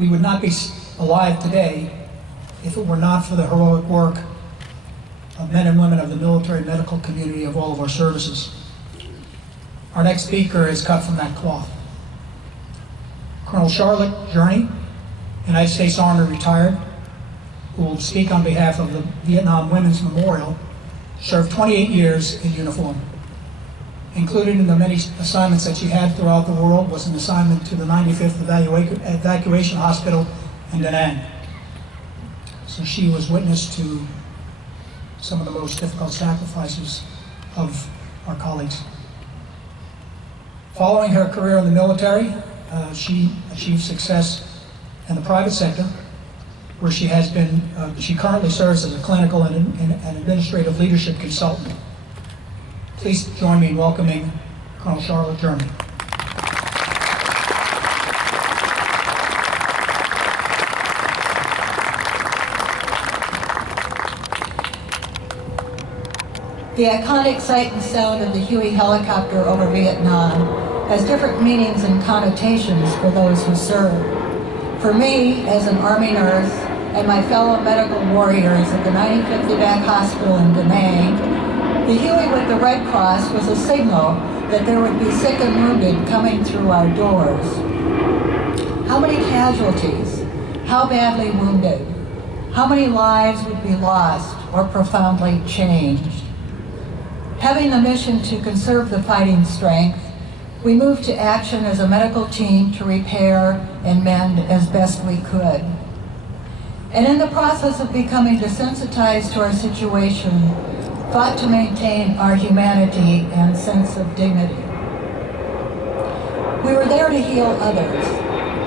We would not be alive today if it were not for the heroic work of men and women of the military and medical community of all of our services. Our next speaker is cut from that cloth. Colonel Charlotte Jerney, United States Army retired, who will speak on behalf of the Vietnam Women's Memorial, served 28 years in uniform. Included in the many assignments that she had throughout the world was an assignment to the 95th Evacuation Hospital in Da Nang. So she was witness to some of the most difficult sacrifices of our colleagues. Following her career in the military, she achieved success in the private sector, where she currently serves as a clinical and administrative leadership consultant. Please join me in welcoming Colonel Charlotte Jerney. The iconic sight and sound of the Huey helicopter over Vietnam has different meanings and connotations for those who serve. For me, as an Army nurse, and my fellow medical warriors at the 95th Evac Hospital in Da Nang, the Huey with the Red Cross was a signal that there would be sick and wounded coming through our doors. How many casualties? How badly wounded? How many lives would be lost or profoundly changed? Having the mission to conserve the fighting strength, we moved to action as a medical team to repair and mend as best we could. And in the process of becoming desensitized to our situation, fought to maintain our humanity and sense of dignity. We were there to heal others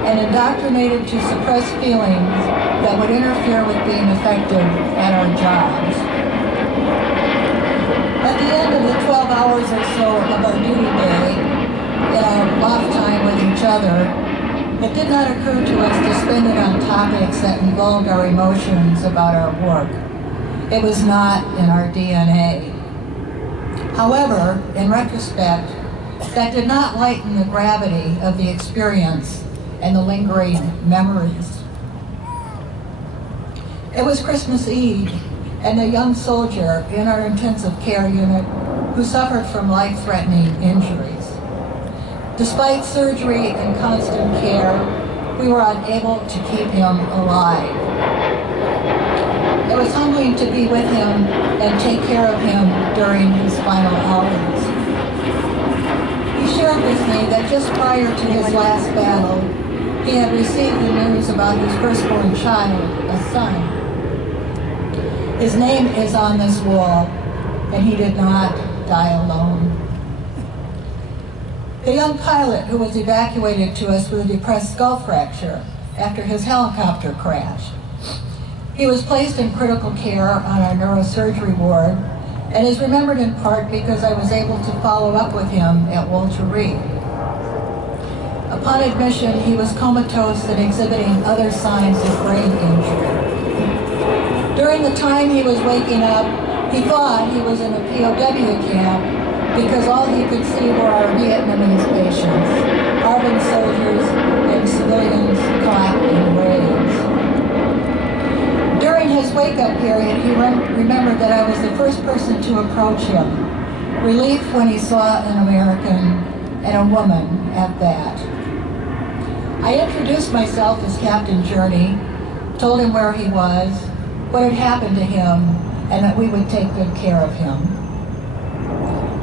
and indoctrinated to suppress feelings that would interfere with being effective at our jobs. At the end of the 12 hours or so of our duty day, in our off time with each other, it did not occur to us to spend it on topics that involved our emotions about our work. It was not in our DNA. However, in retrospect, that did not lighten the gravity of the experience and the lingering memories. It was Christmas Eve, and a young soldier in our intensive care unit who suffered from life-threatening injuries. Despite surgery and constant care, we were unable to keep him alive. It was humbling to be with him and take care of him during his final hours. He shared with me that just prior to his last battle, he had received the news about his firstborn child, a son. His name is on this wall, and he did not die alone. The young pilot who was evacuated to us with a depressed skull fracture after his helicopter crash. He was placed in critical care on our neurosurgery ward and is remembered in part because I was able to follow up with him at Walter Reed. Upon admission, he was comatose and exhibiting other signs of brain injury. During the time he was waking up, he thought he was in a POW camp because all he could see were our Vietnamese patients, ARVN soldiers, and civilians caught in raids. During his wake-up period, he remembered that I was the first person to approach him. Relief when he saw an American, and a woman at that. I introduced myself as Captain Jerney, told him where he was, what had happened to him, and that we would take good care of him.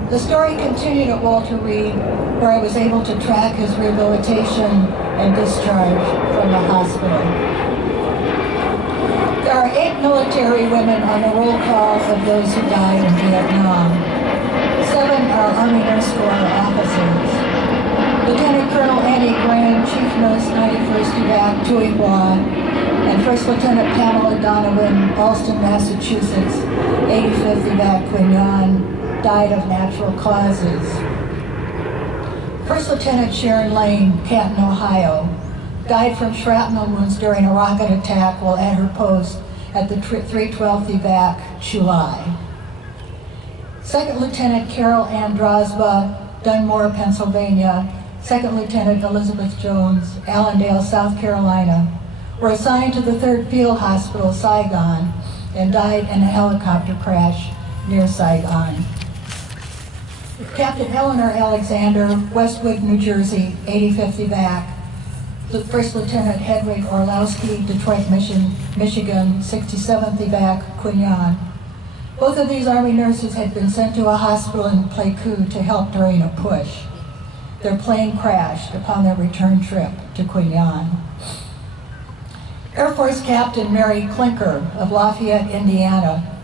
The story continued at Walter Reed, where I was able to track his rehabilitation and discharge from the hospital. There are 8 military women on the roll call of those who died in Vietnam. 7 are Army Nurse Corps officers. Lieutenant Colonel Annie Graham, Chief Nurse, 91st Evac, Tui Hua, and First Lieutenant Pamela Donovan, Alston, Massachusetts, 85th Evac, Quin Yon, died of natural causes. First Lieutenant Sharon Lane, Canton, Ohio, died from shrapnel wounds during a rocket attack while at her post at the 312th Evac, July. Second Lieutenant Carol Ann Drosba, Dunmore, Pennsylvania. Second Lieutenant Elizabeth Jones, Allendale, South Carolina, were assigned to the 3rd Field Hospital, Saigon, and died in a helicopter crash near Saigon. Captain Eleanor Alexander, Westwood, New Jersey, 85th evac. First Lieutenant Hedwig Orlowski, Detroit, Michigan, 67th evac, Quinyon. Both of these Army nurses had been sent to a hospital in Pleiku to help during a push. Their plane crashed upon their return trip to Quinyon. Air Force Captain Mary Klinker of Lafayette, Indiana,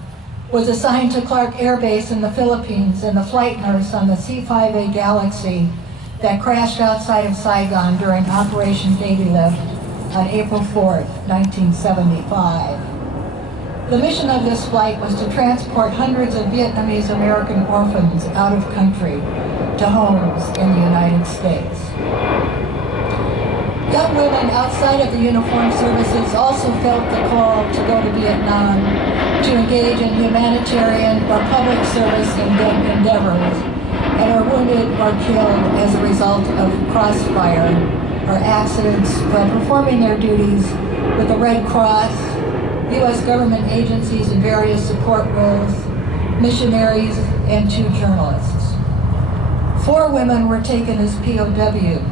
was assigned to Clark Air Base in the Philippines and the flight nurse on the C-5A Galaxy that crashed outside of Saigon during Operation Baby Lift on April 4th, 1975. The mission of this flight was to transport hundreds of Vietnamese American orphans out of country to homes in the United States. Young women outside of the uniformed services also felt the call to go to Vietnam to engage in humanitarian or public service endeavors, and are wounded or killed as a result of crossfire or accidents while performing their duties with the Red Cross, U.S. government agencies in various support roles, missionaries, and 2 journalists. 4 women were taken as POWs.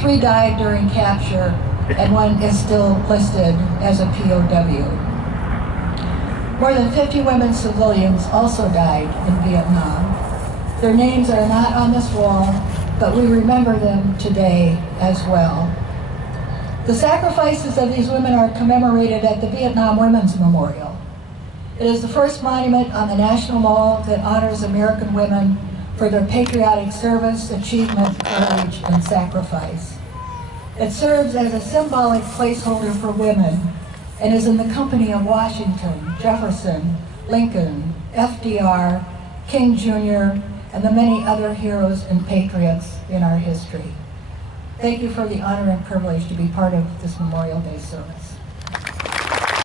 3 died during capture, and 1 is still listed as a POW. More than 50 women civilians also died in Vietnam. Their names are not on this wall, but we remember them today as well. The sacrifices of these women are commemorated at the Vietnam Women's Memorial. It is the first monument on the National Mall that honors American women for their patriotic service, achievement, courage, and sacrifice. It serves as a symbolic placeholder for women and is in the company of Washington, Jefferson, Lincoln, FDR, King Jr., and the many other heroes and patriots in our history. Thank you for the honor and privilege to be part of this Memorial Day service.